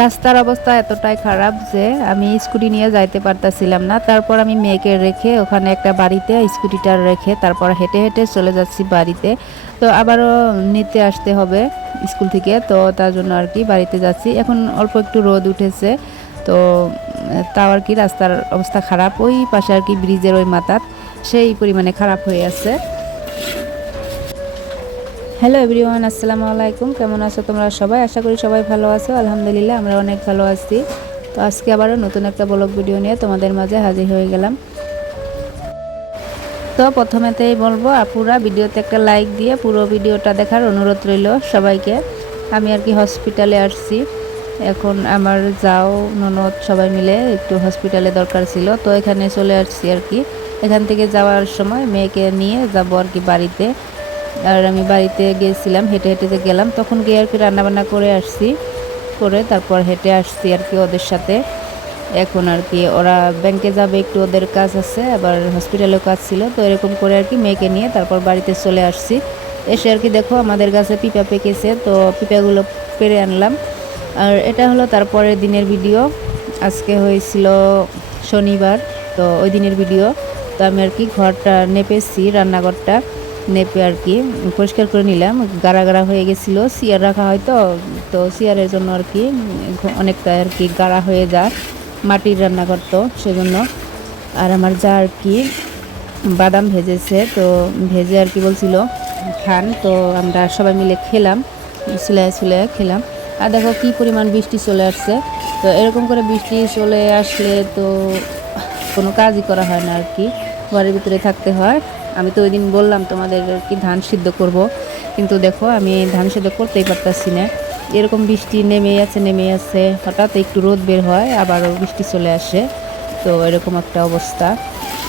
রাস্তার অবস্থা এতটাই খারাপ যে আমি স্কুটি নিয়ে যাইতে পারতাছিলাম না। তারপর আমি মেয়েকে রেখে ওখানে একটা বাড়িতে স্কুটিটা রেখে তারপর হেঁটে হেঁটে চলে যাচ্ছি বাড়িতে। তো আবারও নিতে আসতে হবে স্কুল থেকে, তো তার জন্য আর কি বাড়িতে যাচ্ছি। এখন অল্প একটু রোদ উঠেছে, তো তাও আর কি রাস্তার অবস্থা খারাপ। ওই পাশে আর কি ব্রিজের ওই মাথাত সেই পরিমাণে খারাপ হয়ে আছে। হ্যালো এভরিওয়ান, আসসালামু আলাইকুম। কেমন আছো তোমরা সবাই? আশা করি সবাই ভালো আছো। আলহামদুলিল্লাহ আমরা অনেক ভালো আছি। তো আজকে আবারও নতুন একটা ব্লগ ভিডিও নিয়ে তোমাদের মাঝে হাজির হয়ে গেলাম। তো প্রথমেতেই বলবো আপুরা ভিডিওতে একটা লাইক দিয়ে পুরো ভিডিওটা দেখার অনুরোধ রইল সবাইকে। আমি আর কি হসপিটালে আসছি এখন। আমার যাও ননদ সবাই মিলে একটু হসপিটালে দরকার ছিল, তো এখানে চলে আসছি আর কি। এখান থেকে যাওয়ার সময় মেয়েকে নিয়ে যাবো আর কি বাড়িতে। আর আমি বাড়িতে গিয়েছিলাম, হেঁটে হেঁটে যে গেলাম তখন গিয়ে আর কি রান্নাবান্না করে আসছি, করে তারপর হেঁটে আসছি আর কি ওদের সাথে। এখন আর কি ওরা ব্যাংকে যাবে, একটু ওদের কাজ আছে, আবার হসপিটালেও কাজ ছিল, তো এরকম করে আর কি মেয়েকে নিয়ে তারপর বাড়িতে চলে আসছি। এসে আর কি দেখো আমাদের গাছে পিঁপা পেকেছে, তো পিঁপাগুলো পেরে আনলাম। আর এটা হলো তারপরের দিনের ভিডিও। আজকে হয়েছিল শনিবার, তো ওই দিনের ভিডিও। তো আমি আর কি ঘরটা নেপেছি, রান্নাঘরটা নেপে আর কি পরিষ্কার করে নিলাম। গাড়া গাড়া হয়ে গেছিলো, চেয়ার রাখা হয় তো, তো চেয়ারের জন্য আর কি অনেকটা আর কি গাড়া হয়ে যায়, মাটির রান্নাঘর তো সেজন্য। আর আমার যা আর কি বাদাম ভেজেছে, তো ভেজে আর কি বলছিল খান, তো আমরা সবাই মিলে খেলাম, ছিলে ছিলে খেলাম। আর দেখো কি পরিমাণ বৃষ্টি চলে আসছে। তো এরকম করে বৃষ্টি চলে আসলে তো কোনো কাজই করা হয় না আর কি, ঘরের ভিতরে থাকতে হয়। আমি তো ওই দিন বললাম তোমাদের কি ধান সিদ্ধ করব, কিন্তু দেখো আমি ধান সিদ্ধ করতেই পারতাছি না। এরকম বৃষ্টি নেমে আছে, হঠাৎ একটু রোদ বের হয় আবারও বৃষ্টি চলে আসে, তো এরকম একটা অবস্থা।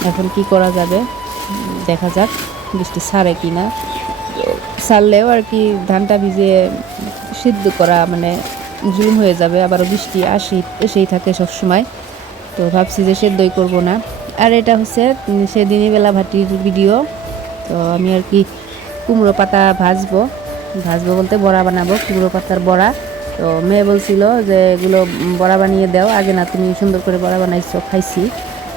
এখন কি করা যাবে দেখা যাক, বৃষ্টি ছাড়ে কি না। ছাড়লেও আর কি ধানটা ভিজে সিদ্ধ করা মানে জুলুম হয়ে যাবে, আবারও বৃষ্টি এসেই থাকে সবসময়। তো ভাবছি যে সেদ্ধই করবো না। আর এটা হচ্ছে সেদিনই বেলা ভাটির ভিডিও। তো আমি আর কি কুমড়ো পাতা ভাজবো বলতে বড়া বানাবো, কুমড়ো পাতার বড়া। তো মেয়ে বলছিল যে এগুলো বড়া বানিয়ে দাও, আগে না তুমি সুন্দর করে বড়া বানাইছো, খাইছি।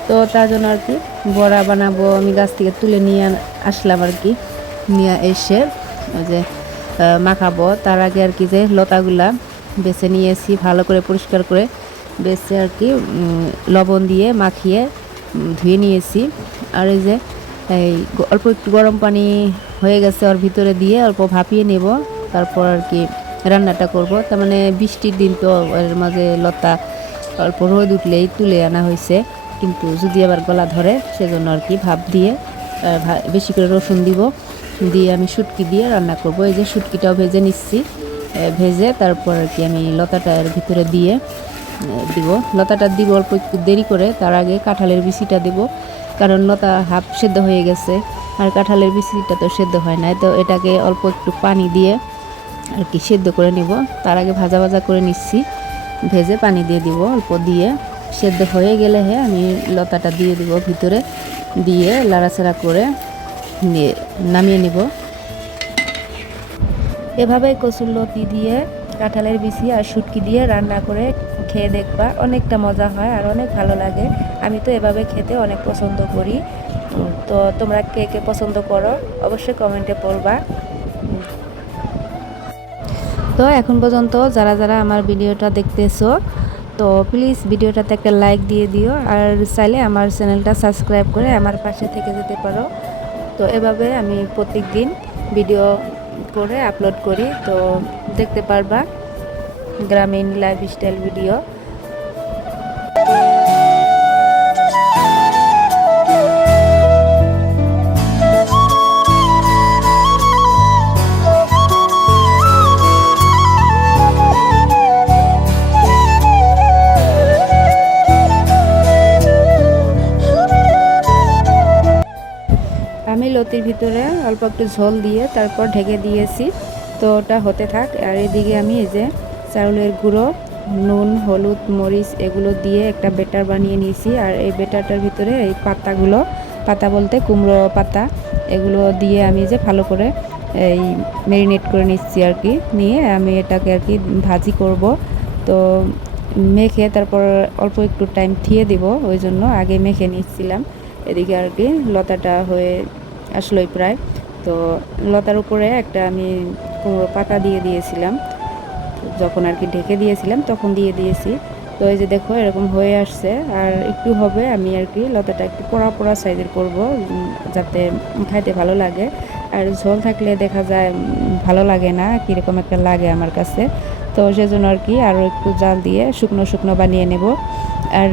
তো তার জন্য আর কি বড়া বানাবো। আমি গাছ থেকে তুলে নিয়ে আসলাম আর কি, নিয়ে এসে ওই যে মাখাবো। তার আগে আর কি যে লতাগুলা বেছে নিয়েছি, ভালো করে পরিষ্কার করে বেছে আর কি লবণ দিয়ে মাখিয়ে ধুয়ে নিয়েছি। আর এই যে এই অল্প একটু গরম পানি হয়ে গেছে, ওর ভিতরে দিয়ে অল্প ভাপিয়ে নেব, তারপর আর কি রান্নাটা করব। তার মানে বৃষ্টির দিন তো এর মাঝে লতা অল্প রোদ উঠলেই তুলে আনা হয়েছে, কিন্তু যদি আবার গলা ধরে সেজন্য আর কি ভাপ দিয়ে বেশি করে রসুন দিব, দিয়ে আমি শুটকি দিয়ে রান্না করব। এই যে শুটকিটাও ভেজে নিচ্ছি, ভেজে তারপর আর কি আমি লতাটা এর ভিতরে দিয়ে দিব। লতাটা দিব অল্প একটু দেরি করে, তার আগে কাঁঠালের বিচিটা দেব, কারণ লতা হাফ সেদ্ধ হয়ে গেছে আর কাঁঠালের বিচিটা তো সেদ্ধ হয় না। তো এটাকে অল্প একটু পানি দিয়ে আর কি সেদ্ধ করে নিব। তার আগে ভাজা ভাজা করে নিচ্ছি, ভেজে পানি দিয়ে দিব অল্প, দিয়ে সেদ্ধ হয়ে গেলে আমি লতাটা দিয়ে দিব ভিতরে, দিয়ে লাড়াচাড়া করে নামিয়ে নিব। এভাবে কচুরলতি দিয়ে কাঁঠালের বিচি আর শুটকি দিয়ে রান্না করে খেয়ে দেখবা, অনেকটা মজা হয় আর অনেক ভালো লাগে। আমি তো এভাবে খেতে অনেক পছন্দ করি। তো তোমরা কে কে পছন্দ করো অবশ্যই কমেন্টে বলবা। তো এখন পর্যন্ত যারা যারা আমার ভিডিওটা দেখতেছো, তো প্লিজ ভিডিওটাতে একটা লাইক দিয়ে দিও, আর চাইলে আমার চ্যানেলটা সাবস্ক্রাইব করে আমার পাশে থেকে যেতে পারো। তো এভাবে আমি প্রত্যেক দিন ভিডিও করে আপলোড করি, তো দেখতে পারবা গ্রামীণ লাইফস্টাইল ভিডিও। আমি লতির ভিতরে অল্প একটু ঝোল দিয়ে তারপর ঢেকে দিয়েছি, তো ওটা হতে থাক। আর এদিকে আমি এই যে চাউলের গুঁড়ো, নুন, হলুদ, মরিচ এগুলো দিয়ে একটা বেটার বানিয়ে নিয়েছি। আর এই বেটারটার ভিতরে এই পাতা বলতে কুমড়ো পাতা, এগুলো দিয়ে আমি যে ভালো করে এই ম্যারিনেট করে নিচ্ছি আর কি। নিয়ে আমি এটাকে আর কি ভাজি করব। তো মেখে তারপর অল্প একটু টাইম থিয়ে দিব, ওই জন্য আগে মেখে নিচ্ছিলাম। এদিকে আর কি লতাটা হয়ে আসলোই প্রায়। তো লতার উপরে একটা আমি কুমড়ো পাতা দিয়ে দিয়েছিলাম, যখন আর কি ঢেকে দিয়েছিলাম তখন দিয়ে দিয়েছি। তো এই যে দেখো এরকম হয়ে আসছে, আর একটু হবে আমি আর কি লতাটা একটু পোড়া পোড়া সাইজের করব, যাতে খাইতে ভালো লাগে। আর ঝোল থাকলে দেখা যায় ভালো লাগে না, কীরকম একটা লাগে আমার কাছে। তো সেজন্য আর কি আরও একটু জাল দিয়ে শুকনো শুকনো বানিয়ে নেব। আর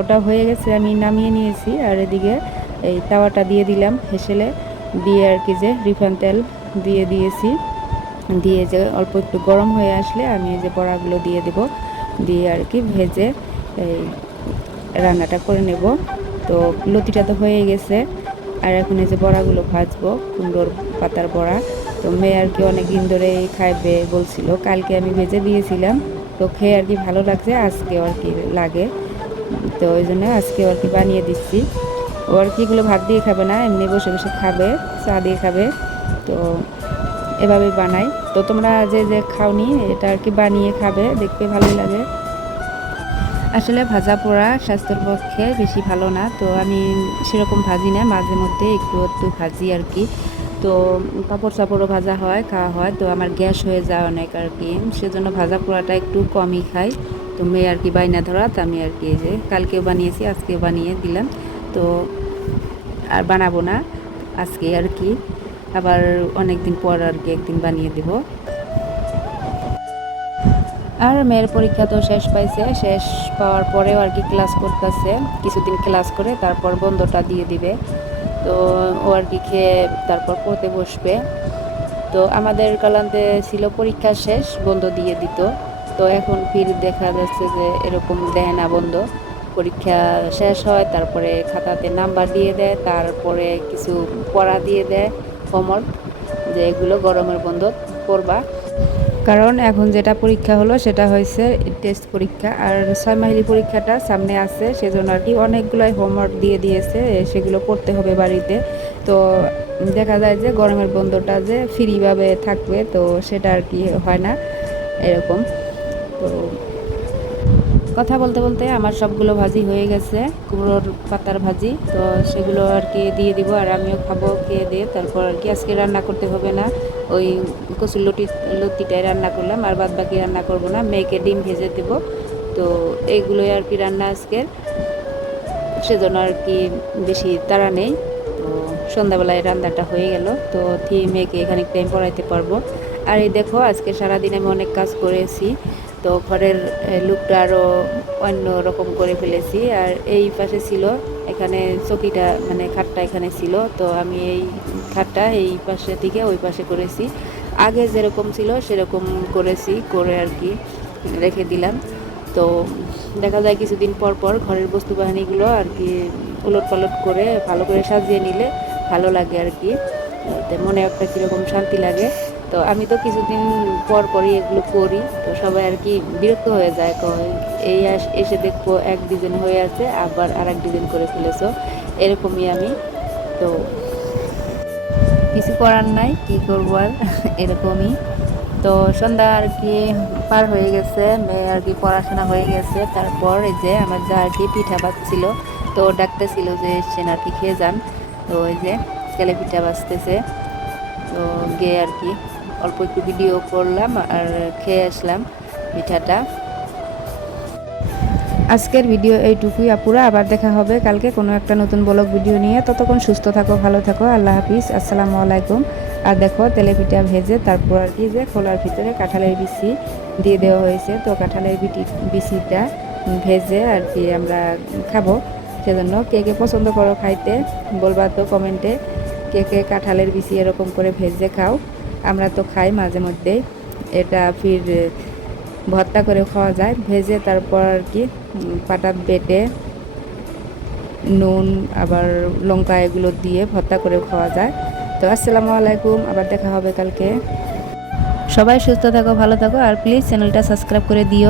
ওটা হয়ে গেছে, আমি নামিয়ে নিয়েছি। আর এদিকে এই তাওয়াটা দিয়ে দিলাম হেসেলে, দিয়ে আর কি যে রিফাইন তেল দিয়ে দিয়েছি, দিয়ে যে অল্প একটু গরম হয়ে আসলে আমি এই যে বড়াগুলো দিয়ে দেব, দিয়ে আর কি ভেজে এই রান্নাটা করে নেব। তো লতিটা তো হয়ে গেছে, আর এখন এই যে বড়াগুলো ভাজবো, কুমড়োর পাতার বড়া। তো মেয়ে আর কি অনেক দিন ধরে খাইবে বলছিল, কালকে আমি ভেজে দিয়েছিলাম, তো খেয়ে আর কি ভালো লাগছে, আজকেও আর কি লাগে। তো ওই জন্য আজকেও আর কি বানিয়ে দিচ্ছি। ও আর কি এগুলো ভাত দিয়ে খাবে না, এমনি বসে বসে খাবে, চা দিয়ে খাবে। তো এভাবে বানাই। তো তোমরা যে যে খাওনি এটা আর কি বানিয়ে খাবে, দেখতে ভালোই লাগে। আসলে ভাজা পোড়া স্বাস্থ্যের পক্ষে বেশি ভালো না, তো আমি সেরকম ভাজি না, মাঝে মধ্যে একটু একটু ভাজি আর কি। তো পাঁপড় চাপড়ও ভাজা হয়, খাওয়া হয়, তো আমার গ্যাস হয়ে যায় অনেক আর কি, সেজন্য ভাজা পোড়াটা একটু কমই খাই। তো মেয়ে আর কি বাইনা ধরাত আমি আর কি এই যে কালকেও বানিয়েছি, আজকেও বানিয়ে দিলাম। তো আর বানাবো না আজকে আর কি, আবার অনেক দিন পর আর কি একদিন বানিয়ে দেব। আর মেয়ের পরীক্ষা তো শেষ পাইছে, শেষ পাওয়ার পরেও আর কি ক্লাস করতেছে, কিছুদিন ক্লাস করে তারপর বন্ধটা দিয়ে দিবে। তো ও আর কি খেয়ে তারপর পড়তে বসবে। তো আমাদের কালান্তে ছিল পরীক্ষা শেষ বন্ধ দিয়ে দিত, তো এখন ফির দেখা যাচ্ছে যে এরকম দেয় না বন্ধ, পরীক্ষা শেষ হয় তারপরে খাতাতে নাম্বার দিয়ে দেয়, তারপরে কিছু পড়া দিয়ে দেয় হোমওয়ার্ক, যে এগুলো গরমের বন্ধ পড়বা। কারণ এখন যেটা পরীক্ষা হলো সেটা হয়েছে টেস্ট পরীক্ষা, আর 6 মাহিলি পরীক্ষাটা সামনে আছে, সেজন্য আর কি অনেকগুলাই হোমওয়ার্ক দিয়ে দিয়েছে, সেগুলো পড়তে হবে বাড়িতে। তো দেখা যায় যে গরমের বন্ধটা যে ফ্রিভাবে থাকবে, তো সেটা আর কি হয় না এরকম। তো কথা বলতে বলতে আমার সবগুলো ভাজি হয়ে গেছে, কুমড়োর পাতার ভাজি, তো সেগুলো আর কি দিয়ে দিব, আর আমিও খাবো, খেয়ে দিয়ে তারপর আর কি আজকে রান্না করতে হবে না, ওই কচুর লতিটাই রান্না করলাম, আর বাদ বাকি রান্না করব না, মেয়েকে ডিম ভেজে দেব। তো এইগুলোই আর কি রান্না আজকের, সেজন্য আর কি বেশি তাড়া নেই। তো সন্ধ্যাবেলায় রান্নাটা হয়ে গেল, তো মেয়েকে এখানে টাইম পড়াইতে পারবো। আর এই দেখো আজকে সারাদিন আমি অনেক কাজ করেছি, তো ঘরের লুকটা আরও অন্য রকম করে ফেলেছি। আর এই পাশে ছিল, এখানে চকিটা মানে খাটটা এখানে ছিল, তো আমি এই খাটটা এই পাশে থেকে ওই পাশে করেছি, আগে যেরকম ছিল সেরকম করেছি, করে আর কি রেখে দিলাম। তো দেখা যায় কিছুদিন পর পর ঘরের বস্তু বাহিনীগুলো আর কি উলট পালট করে ভালো করে সাজিয়ে নিলে ভালো লাগে আর কি, মনে একটা কীরকম শান্তি লাগে। তো আমি তো কিছুদিন পর পরই এগুলো করি, তো সবাই আর কি বিরক্ত হয়ে যায়, এই এসে দেখবো এক ডিজাইন হয়ে আছে আবার আর এক ডিজাইন করে ফেলেছো, এরকমই আমি। তো কিছু করার নাই, কি করবো আর এরকমই। তো সন্ধ্যা আর কি পার হয়ে গেছে, মেয়ে আর কি পড়াশোনা হয়ে গেছে, তারপর এই যে আমার যা আর কি পিঠা বাজছিল, তো ডাকতেছিল যে এসছেন আর কি খেয়ে যান। তো ওই যে ছেলে পিঠা বাজতেছে, তো গিয়ে আর কি অল্প একটু ভিডিও করলাম আর খেয়ে আসলাম পিঠাটা। আজকের ভিডিও এইটুকুই আপুরা, আবার দেখা হবে কালকে কোনো একটা নতুন ব্লগ ভিডিও নিয়ে। ততক্ষণ সুস্থ থাকো, ভালো থাকো, আল্লাহ হাফিজ, আসসালামু আলাইকুম। আর দেখো তেলে পিঠা ভেজে তারপর আর কি যে খোলার ভিতরে কাঁঠালের বিচি দিয়ে দেওয়া হয়েছে, তো কাঁঠালের বিচিটা ভেজে আর কি আমরা খাবো, সেজন্য কে কে পছন্দ করো খাইতে বলবা তো কমেন্টে, কে কে কাঁঠালের বিচি এরকম করে ভেজে খাও। আমরা তো খাই মাঝে মধ্যেই, এটা ফির ভর্তা করে খাওয়া যায় ভেজে, তারপর আর কি পাটা বেটে নুন আবার লঙ্কা এগুলো দিয়ে ভর্তা করে খাওয়া যায়। তো আসসালামু আলাইকুম, আবার দেখা হবে কালকে। সবাই সুস্থ থাকো, ভালো থাকো, আর প্লিজ চ্যানেলটা সাবস্ক্রাইব করে দিও।